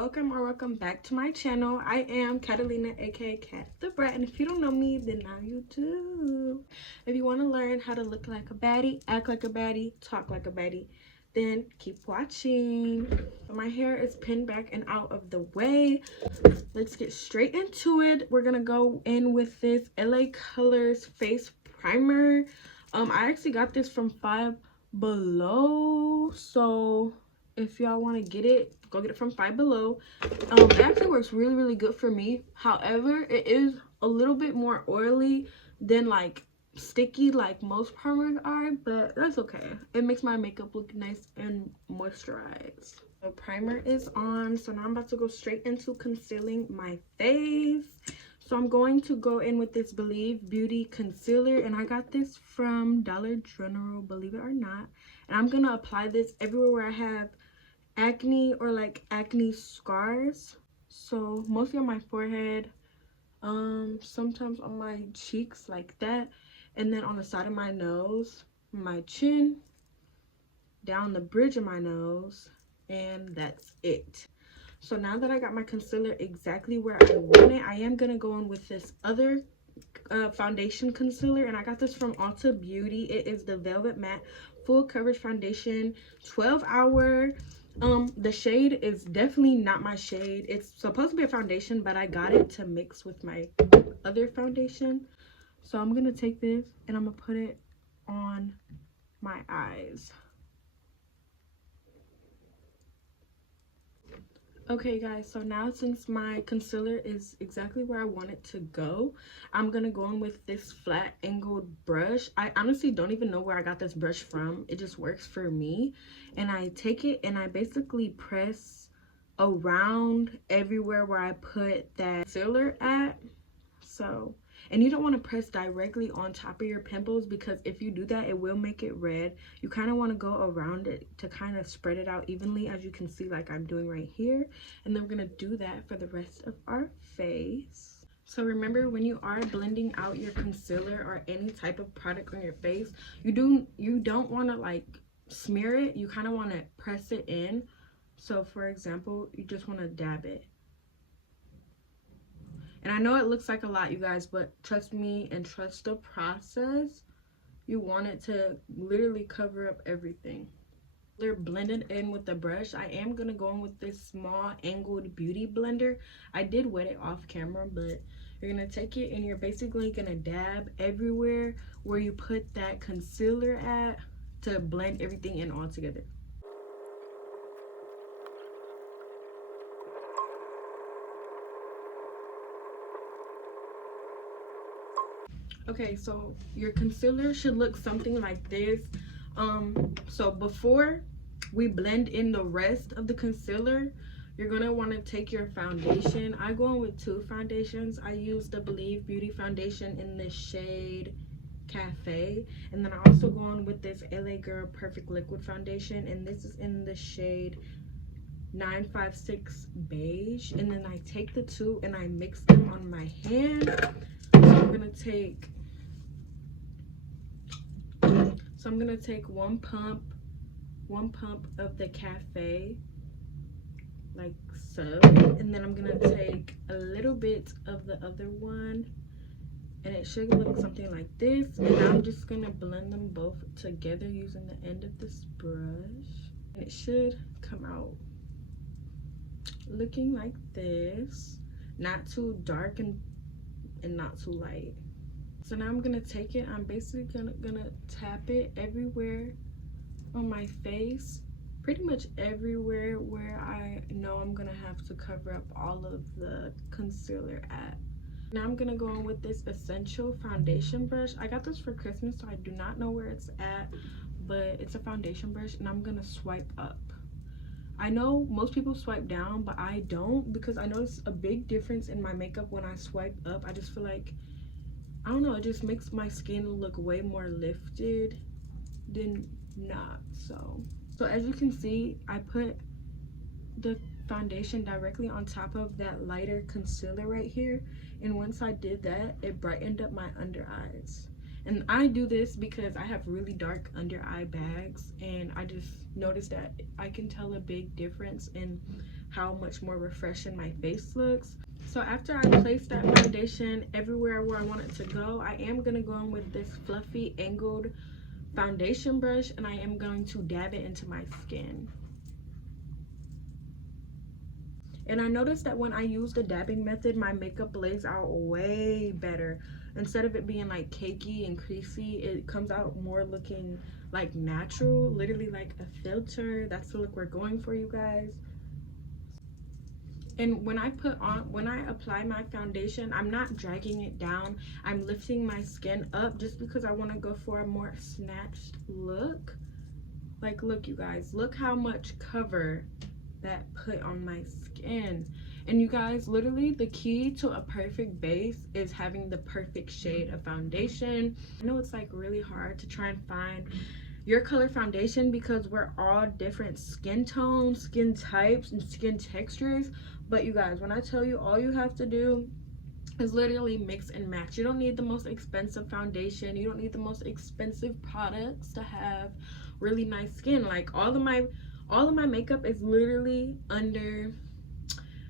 welcome back to my channel. I am Catalina, aka Cat the Brat, and if you don't know me, then now you do. If you want to learn how to look like a baddie, act like a baddie, talk like a baddie, then keep watching. My hair is pinned back and out of the way. Let's get straight into it. We're gonna go in with this LA Colors face primer. I actually got this from Five Below, so if y'all want to get it, go get it from Five Below. It actually works really good for me. However, it is a little bit more oily than like sticky like most primers are, but that's okay. It makes my makeup look nice and moisturized. The primer is on, so now I'm about to go straight into concealing my face. So I'm going to go in with this Believe Beauty concealer, and I got this from Dollar General, believe it or not. And I'm gonna apply this everywhere where I have acne or like acne scars. So mostly on my forehead, sometimes on my cheeks like that, and then on the side of my nose, my chin, down the bridge of my nose, and that's it. So now that I got my concealer exactly where I want it, I am gonna go in with this other foundation concealer, and I got this from Ulta Beauty. It is the Velvet Matte Full Coverage Foundation 12-hour. The shade is definitely not my shade. It's supposed to be a foundation, but I got it to mix with my other foundation. So I'm gonna take this and I'm gonna put it on my eyes. Okay guys, so now since my concealer is exactly where I want it to go, I'm gonna go in with this flat angled brush. I honestly don't even know where I got this brush from. It just works for me. And I take it and I basically press around everywhere where I put that concealer at. So, and you don't want to press directly on top of your pimples, because if you do that, it will make it red. You kind of want to go around it to kind of spread it out evenly, as you can see like I'm doing right here. And then we're going to do that for the rest of our face. So remember, when you are blending out your concealer or any type of product on your face, you don't want to like smear it. You kind of want to press it in. So for example, you just want to dab it. And I know it looks like a lot, you guys, but trust me and trust the process. You want it to literally cover up everything. They're blended in with the brush. I am going to go in with this small angled beauty blender. I did wet it off camera, but you're going to take it and you're basically going to dab everywhere where you put that concealer at to blend everything in all together. Okay, so your concealer should look something like this. So before we blend in the rest of the concealer, you're gonna want to take your foundation. I go in with two foundations. I use the Believe Beauty foundation in the shade Cafe, and then I also go on with this LA Girl Perfect Liquid foundation, and this is in the shade 956 Beige. And then I take the two and I mix them on my hand. I'm gonna take one pump of the Cafe, like so, and then I'm gonna take a little bit of the other one, and it should look something like this. And I'm just gonna blend them both together using the end of this brush, and it should come out looking like this, not too dark and not too light. So now I'm gonna take it, I'm basically gonna tap it everywhere on my face, pretty much everywhere where I know I'm gonna have to cover up all of the concealer at. Now I'm gonna go in with this Essential foundation brush. I got this for Christmas, so I do not know where it's at, but it's a foundation brush, and I'm gonna swipe up. I know most people swipe down, but I don't, because I notice a big difference in my makeup when I swipe up. I just feel like, I don't know, it just makes my skin look way more lifted than not. So as you can see, I put the foundation directly on top of that lighter concealer right here, and once I did that, it brightened up my under eyes. And I do this because I have really dark under eye bags, and I just noticed that I can tell a big difference in how much more refreshing my face looks. So after I place that foundation everywhere where I want it to go, I am going to go in with this fluffy angled foundation brush, and I am going to dab it into my skin. And I noticed that when I use the dabbing method, my makeup lays out way better. Instead of it being like cakey and creasy, it comes out more looking like natural, literally like a filter. That's the look we're going for, you guys. And when I apply my foundation, I'm not dragging it down. I'm lifting my skin up just because I want to go for a more snatched look. Like, look, you guys, look how much cover that put on my skin. And you guys, literally the key to a perfect base is having the perfect shade of foundation. I know it's like really hard to try and find your color foundation because we're all different skin tones, skin types, and skin textures. But you guys, when I tell you, all you have to do is literally mix and match. You don't need the most expensive foundation. You don't need the most expensive products to have really nice skin. Like all of my makeup is literally under,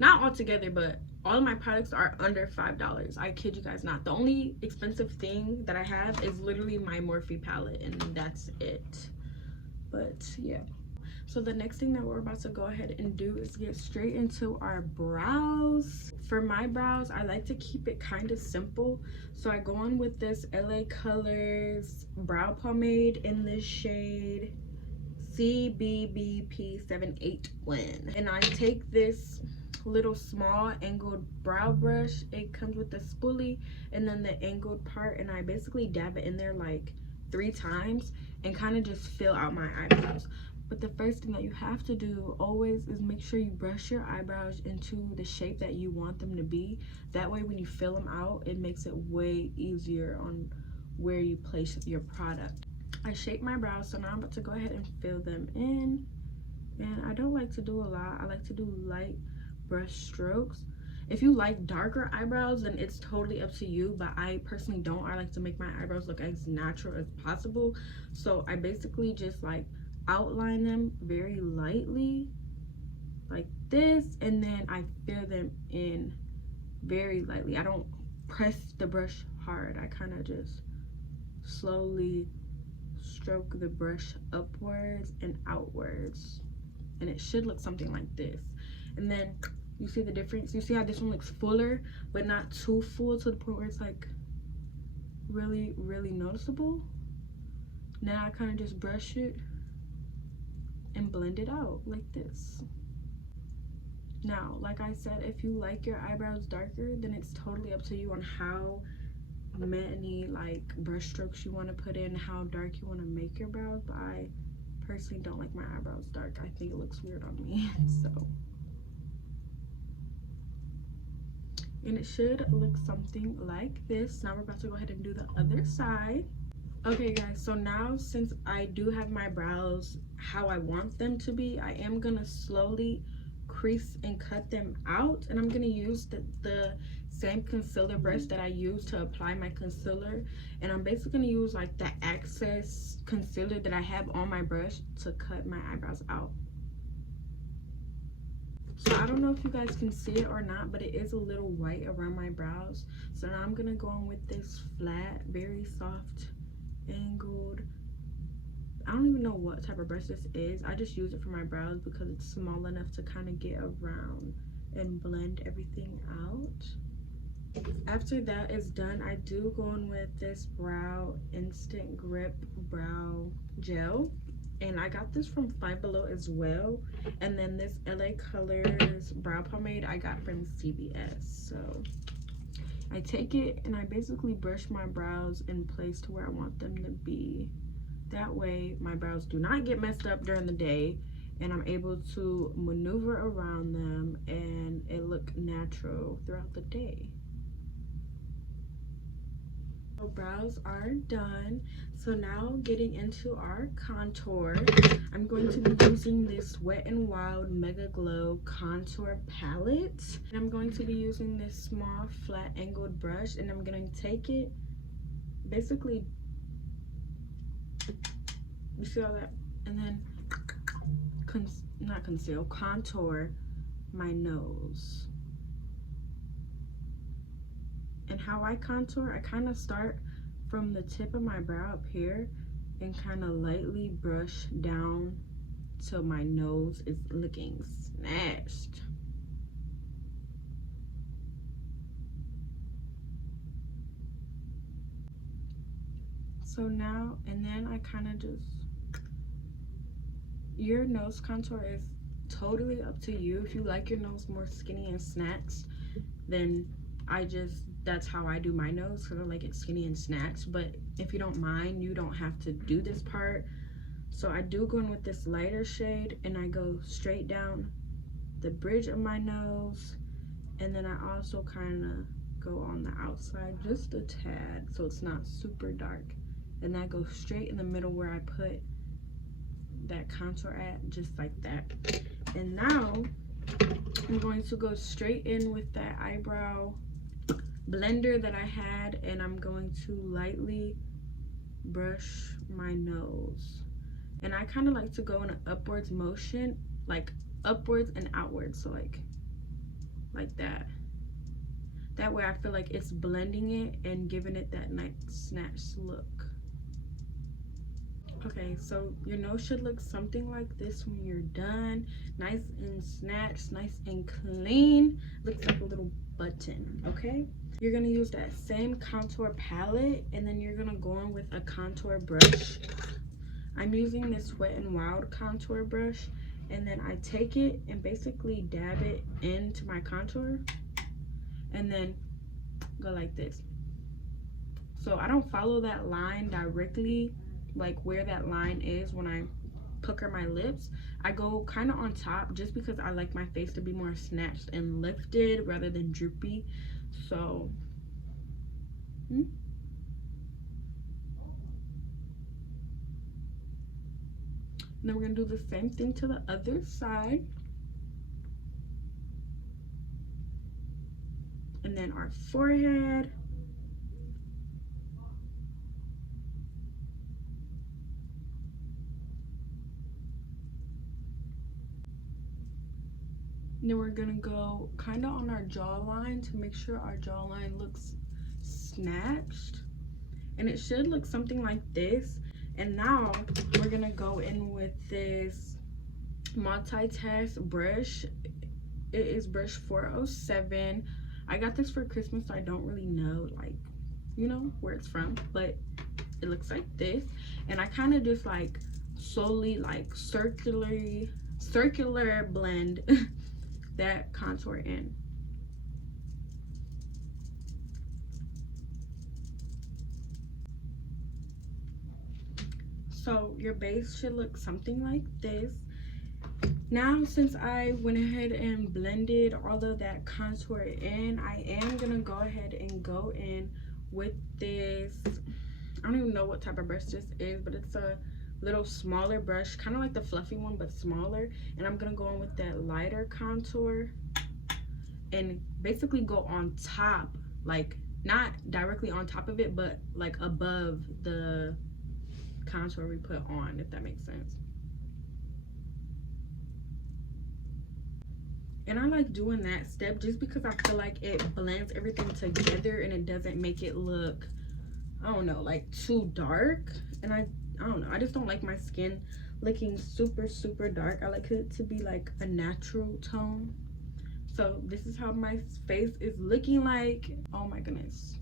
not all together, but all of my products are under $5. I kid you guys not. The only expensive thing that I have is literally my Morphe palette, and that's it. But yeah. So the next thing that we're about to go ahead and do is get straight into our brows. For my brows, I like to keep it kind of simple. So I go on with this LA Colors brow pomade in this shade CBBP781. And I take this little small angled brow brush. It comes with the spoolie and then the angled part, and I basically dab it in there like 3 times and kind of just fill out my eyebrows. But the first thing that you have to do always is make sure you brush your eyebrows into the shape that you want them to be. That way when you fill them out, it makes it way easier on where you place your product. I shape my brows, so now I'm about to go ahead and fill them in. And I don't like to do a lot. I like to do light brush strokes. If you like darker eyebrows, then it's totally up to you, but I personally don't. I like to make my eyebrows look as natural as possible. So I basically just like outline them very lightly like this, and then I fill them in very lightly. I don't press the brush hard. I kind of just slowly stroke the brush upwards and outwards, and it should look something like this. And then you see the difference. You see how this one looks fuller but not too full to the point where it's like really noticeable. Now I kind of just brush it and blend it out like this. Now, like I said, if you like your eyebrows darker, then it's totally up to you on how many like brush strokes you want to put in, how dark you want to make your brows. But I personally don't like my eyebrows dark. I think it looks weird on me. So, and it should look something like this. Now we're about to go ahead and do the other side. Okay guys, so now since I do have my brows how I want them to be, I am gonna slowly crease and cut them out, and I'm gonna use the same concealer brush that I use to apply my concealer, and I'm basically gonna use like the Access concealer that I have on my brush to cut my eyebrows out. So I don't know if you guys can see it or not, but it is a little white around my brows. So now I'm gonna go on with this flat, very soft angled, I don't even know what type of brush this is. I just use it for my brows because it's small enough to kind of get around and blend everything out. After that is done, I do go on with this brow instant grip brow gel, and I got this from Five Below as well. And then this LA Colors brow pomade I got from CVS. So I take it and I basically brush my brows in place to where I want them to be. That way my brows do not get messed up during the day, and I'm able to maneuver around them and it look natural throughout the day. So brows are done. So now getting into our contour, I'm going to be using this Wet n Wild Mega Glow contour palette, and I'm going to be using this small flat angled brush, and I'm going to take it, basically, you see all that, and then contour my nose. And how I contour, I kind of start from the tip of my brow up here and kind of lightly brush down till my nose is looking snatched. So now, and then I kind of just, your nose contour is totally up to you. If you like your nose more skinny and snatched, then that's how I do my nose, because I like it skinny and snatched. But if you don't mind, you don't have to do this part. So I do go in with this lighter shade, and I go straight down the bridge of my nose, and then I also kind of go on the outside just a tad so it's not super dark, and I go straight in the middle where I put that contour at, just like that. And now I'm going to go straight in with that eyebrow blender that I had, and I'm going to lightly brush my nose. And I kind of like to go in an upwards motion, like upwards and outwards, so like that. That way I feel like it's blending it and giving it that nice snatched look. Okay, so your nose should look something like this when you're done. Nice and snatched, nice and clean. Looks like a little button, okay? You're gonna use that same contour palette, and then you're gonna go in with a contour brush. I'm using this Wet n Wild contour brush, and then I take it and basically dab it into my contour, and then go like this. So I don't follow that line directly, like where that line is when I pucker my lips. I go kind of on top just because I like my face to be more snatched and lifted rather than droopy. So and then we're gonna do the same thing to the other side. And then our forehead. And then we're gonna go kind of on our jawline to make sure our jawline looks snatched. And it should look something like this. And now we're gonna go in with this multitask brush. It is brush 407. I got this for Christmas, so I don't really know, like, you know, where it's from, but it looks like this. And I kind of just like slowly, like circular blend that contour in. So your base should look something like this. Now, since I went ahead and blended all of that contour in, I am gonna go ahead and go in with this, I don't even know what type of brush this is, but it's a little smaller brush, kind of like the fluffy one but smaller. And I'm gonna go in with that lighter contour and basically go on top, like not directly on top of it, but like above the contour we put on, if that makes sense. And I like doing that step just because I feel like it blends everything together and it doesn't make it look, I don't know, like too dark. And I don't know, I just don't like my skin looking super dark. I like it to be like a natural tone. So this is how my face is looking like. Oh my goodness,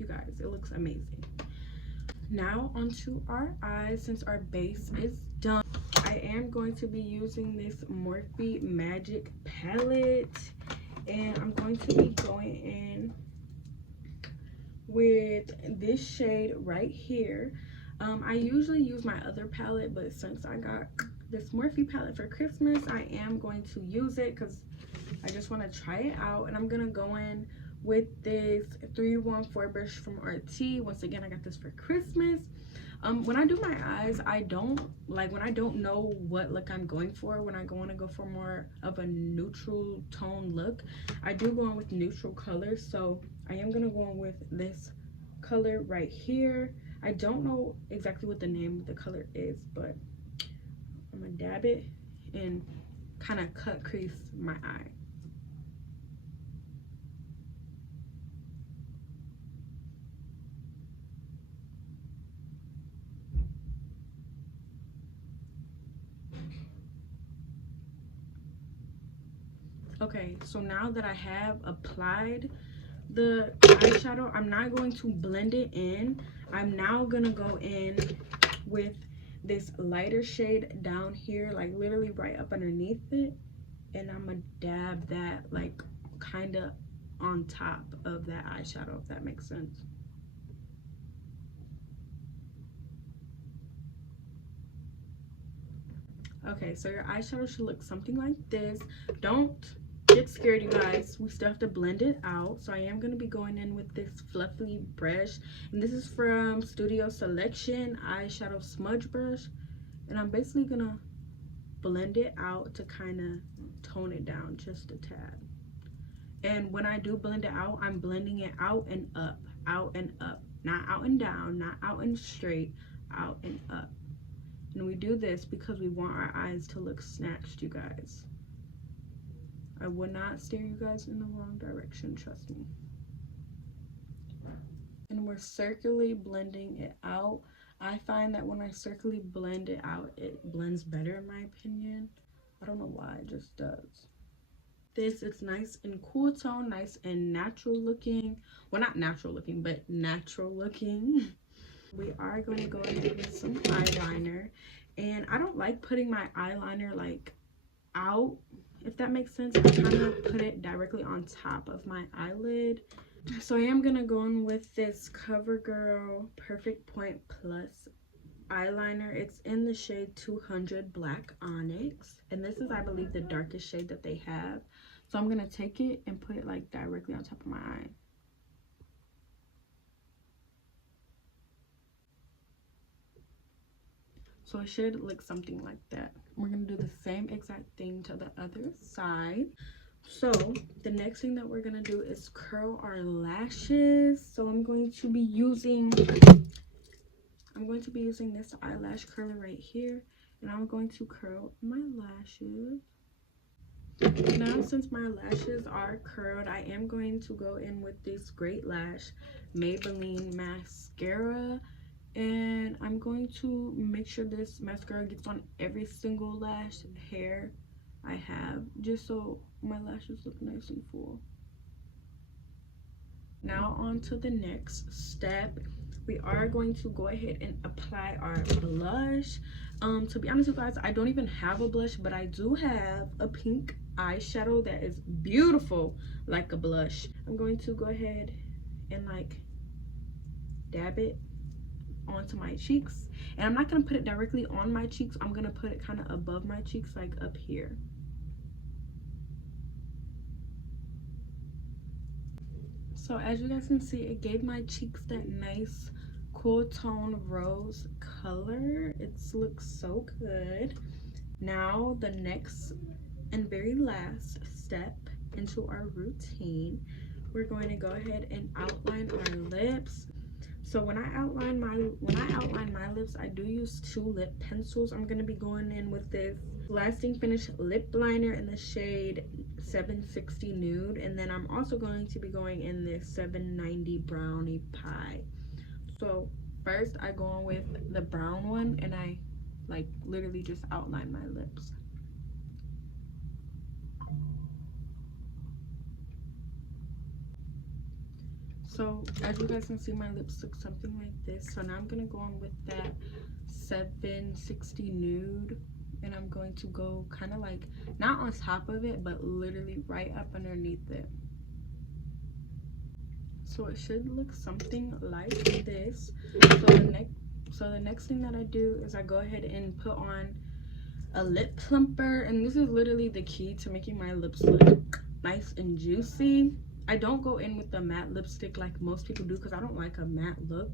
you guys, it looks amazing. Now onto our eyes. Since our base is done, I am going to be using this Morphe Magic palette, and I'm going to be going in with this shade right here. I usually use my other palette, but since I got this Morphe palette for Christmas, I am going to use it because I just want to try it out. And I'm gonna go in with this 314 brush from RT. Once again, I got this for Christmas. When I do my eyes, I don't know what look I'm going for. When I want to go for more of a neutral tone look, I do go in with neutral colors. So I am gonna go in with this color right here. I don't know exactly what the name of the color is, but I'm gonna dab it and kind of cut crease my eye. Okay, so now that I have applied the eyeshadow, I'm not going to blend it in. I'm now gonna go in with this lighter shade down here, like literally right up underneath it, and I'm gonna dab that like kind of on top of that eyeshadow, if that makes sense. Okay, so your eyeshadow should look something like this. Don't get scared, you guys. We still have to blend it out. So I am going to be going in with this fluffy brush. And this is from Studio Selection eyeshadow smudge brush. And I'm basically going to blend it out to kind of tone it down just a tad. And when I do blend it out, I'm blending it out and up, out and up. Not out and down, not out and straight, out and up. And we do this because we want our eyes to look snatched, you guys. I would not steer you guys in the wrong direction, trust me. And we're circularly blending it out. I find that when I circularly blend it out, it blends better in my opinion. I don't know why, it just does. This is nice and cool tone, nice and natural looking. Well, not natural looking, but natural looking. We are going to go ahead with some eyeliner. And I don't like putting my eyeliner like out, if that makes sense. I kind of put it directly on top of my eyelid. So I am gonna go in with this CoverGirl Perfect Point Plus eyeliner. It's in the shade 200 Black Onyx, and this is, I believe, the darkest shade that they have. So I'm gonna take it and put it like directly on top of my eye. So it should look something like that. We're gonna do the same exact thing to the other side. So the next thing that we're gonna do is curl our lashes. So I'm going to be using this eyelash curler right here, and I'm going to curl my lashes. Now, since my lashes are curled, I am going to go in with this Great Lash Maybelline mascara, and I'm going to make sure this mascara gets on every single lash hair I have, just so my lashes look nice and full. Now on to the next step. We are going to go ahead and apply our blush. To be honest with you guys, I don't even have a blush, but I do have a pink eyeshadow that is beautiful like a blush. I'm going to go ahead and like dab it onto my cheeks, and I'm not going to put it directly on my cheeks. I'm going to put it kind of above my cheeks, like up here. So as you guys can see, it gave my cheeks that nice cool tone rose color. It looks so good. Now the next and very last step into our routine, we're going to go ahead and outline our lips. So when I outline my lips, I do use two lip pencils. I'm going to be going in with this Lasting Finish lip liner in the shade 760 Nude, and then I'm also going to be going in this 790 Brownie Pie. So first I go on with the brown one, and I like literally just outline my lips. So as you guys can see, my lips look something like this. So now I'm gonna go on with that 760 Nude, and I'm going to go kind of like not on top of it, but literally right up underneath it. So it should look something like this. So the next thing that I do is I go ahead and put on a lip plumper, and this is literally the key to making my lips look nice and juicy. I don't go in with the matte lipstick like most people do, because I don't like a matte look.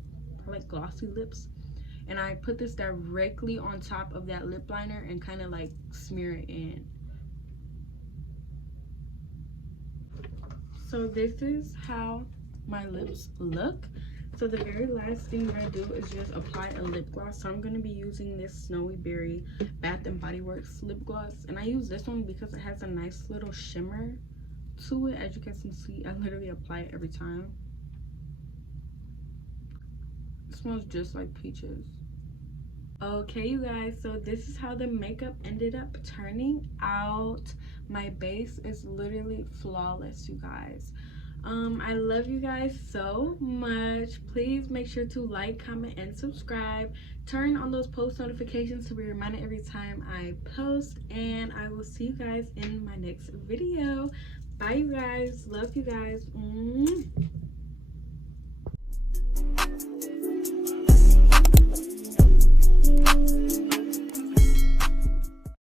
I like glossy lips. And I put this directly on top of that lip liner and kind of like smear it in. So this is how my lips look. So the very last thing we're gonna do is just apply a lip gloss. So I'm gonna be using this Snowy Berry Bath and Body Works lip gloss, and I use this one because it has a nice little shimmer to it. As you guys can see, I literally apply it every time. It smells just like peaches. Okay, you guys, so this is how the makeup ended up turning out. My base is literally flawless, you guys. I love you guys so much. Please make sure to like, comment, and subscribe. Turn on those post notifications to be reminded every time I post. And I will see you guys in my next video. Bye, you guys. Love you guys.